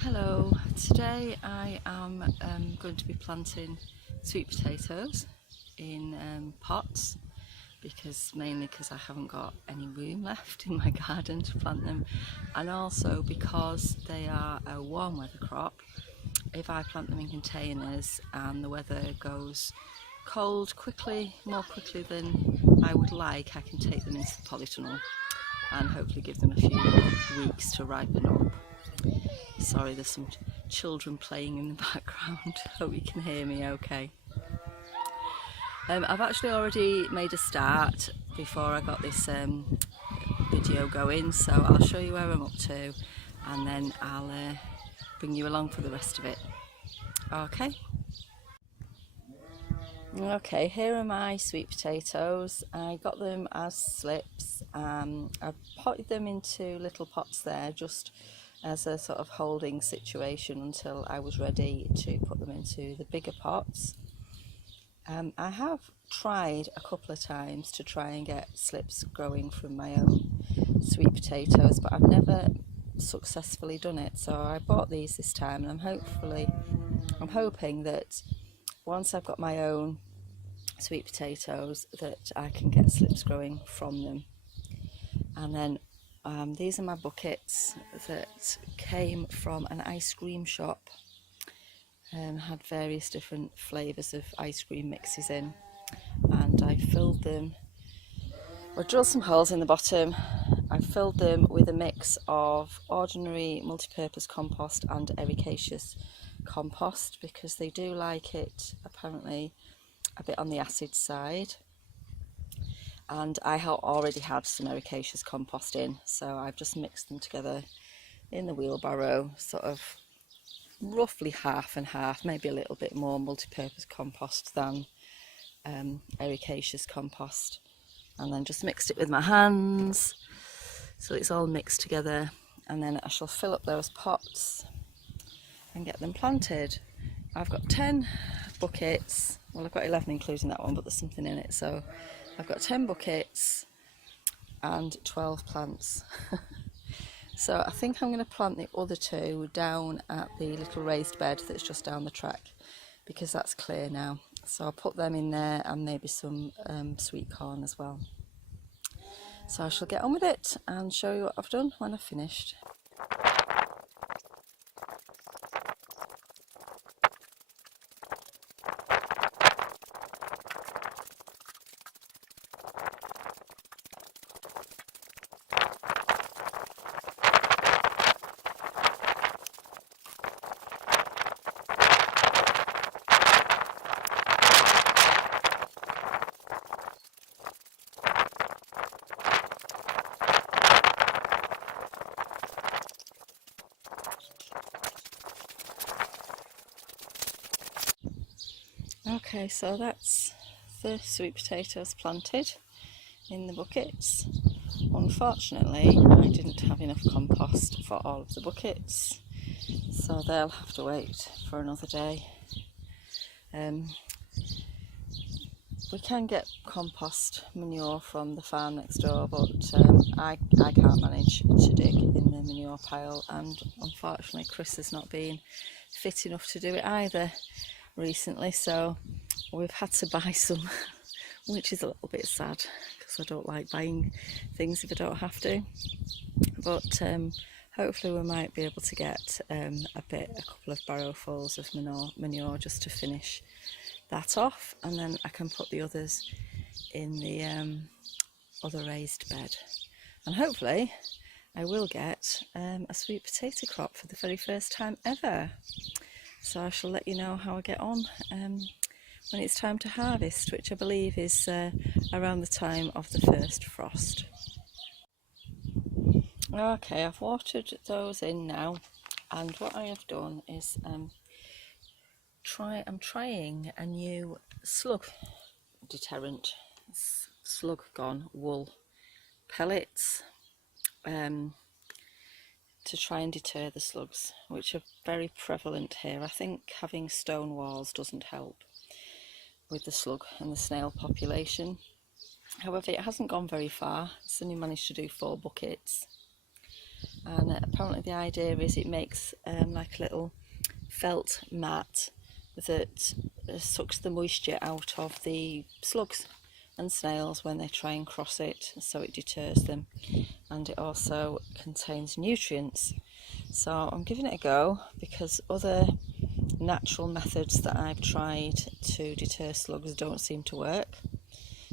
Hello, today I am going to be planting sweet potatoes in pots mainly because I haven't got any room left in my garden to plant them, and also because they are a warm weather crop. If I plant them in containers and the weather goes cold more quickly than I would like, I can take them into the polytunnel and hopefully give them a few weeks to ripen up. Sorry, there's some children playing in the background. Hope you can hear me okay. I've actually already made a start before I got this video going, so I'll show you where I'm up to and then I'll bring you along for the rest of it. Okay, here are my sweet potatoes. I got them as slips. I potted them into little pots there just as a sort of holding situation until I was ready to put them into the bigger pots. I have tried a couple of times to try and get slips growing from my own sweet potatoes, but I've never successfully done it. So I bought these this time, and I'm hoping that once I've got my own sweet potatoes that I can get slips growing from them. And then these are my buckets that came from an ice cream shop. Had various different flavours of ice cream mixes in, and I filled them, I drilled some holes in the bottom. I filled them with a mix of ordinary multi-purpose compost and ericaceous compost because they do like it apparently a bit on the acid side. And I already had some ericaceous compost in, so I've just mixed them together in the wheelbarrow, sort of roughly half and half, maybe a little bit more multi-purpose compost than ericaceous compost, and then just mixed it with my hands so it's all mixed together, and then I shall fill up those pots and get them planted. I've got 10 buckets, well I've got 11 including that one, but there's something in it, so I've got 10 buckets and 12 plants. So I think I'm going to plant the other two down at the little raised bed that's just down the track because that's clear now. So I'll put them in there and maybe some sweet corn as well. So I shall get on with it and show you what I've done when I've finished. Okay, so that's the sweet potatoes planted in the buckets. Unfortunately, I didn't have enough compost for all of the buckets, so they'll have to wait for another day. We can get compost manure from the farm next door, but I can't manage to dig in the manure pile, and unfortunately Chris has not been fit enough to do it either recently, so we've had to buy some, which is a little bit sad because I don't like buying things if I don't have to, but hopefully we might be able to get a couple of barrowfuls of manure just to finish that off, and then I can put the others in the other raised bed, and hopefully I will get a sweet potato crop for the very first time ever. So I shall let you know how I get on when it's time to harvest, which I believe is around the time of the first frost. Okay, I've watered those in now, and what I have done is I'm trying a new Slug Deterrent, Slug Gone wool pellets to try and deter the slugs, which are very prevalent here. I think having stone walls doesn't help with the slug and the snail population. However, it hasn't gone very far. It's only managed to do 4 buckets. and apparently the idea is it makes like a little felt mat that sucks the moisture out of the slugs and snails when they try and cross it, so it deters them, and it also contains nutrients. So I'm giving it a go because other natural methods that I've tried to deter slugs don't seem to work.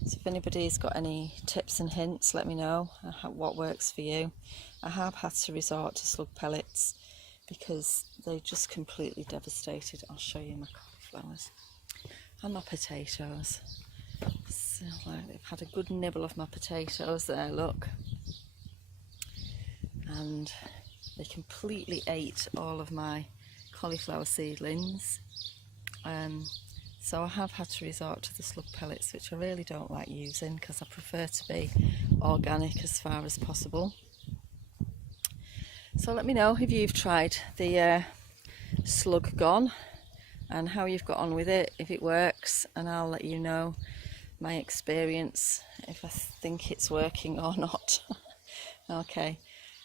So if anybody's got any tips and hints, let me know what works for you. I have had to resort to slug pellets because they just completely devastated. I'll show you my cauliflowers and my potatoes. So like, they've had a good nibble of my potatoes there, look. And they completely ate all of my cauliflower seedlings. So I have had to resort to the slug pellets, which I really don't like using because I prefer to be organic as far as possible. So let me know if you've tried the Slug Gone and how you've got on with it, if it works, and I'll let you know my experience, if I think it's working or not. Okay,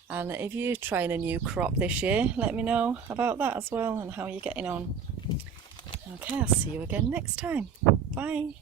and if you're trying a new crop this year, let me know about that as well and how you're getting on. Okay, I'll see you again next time. Bye.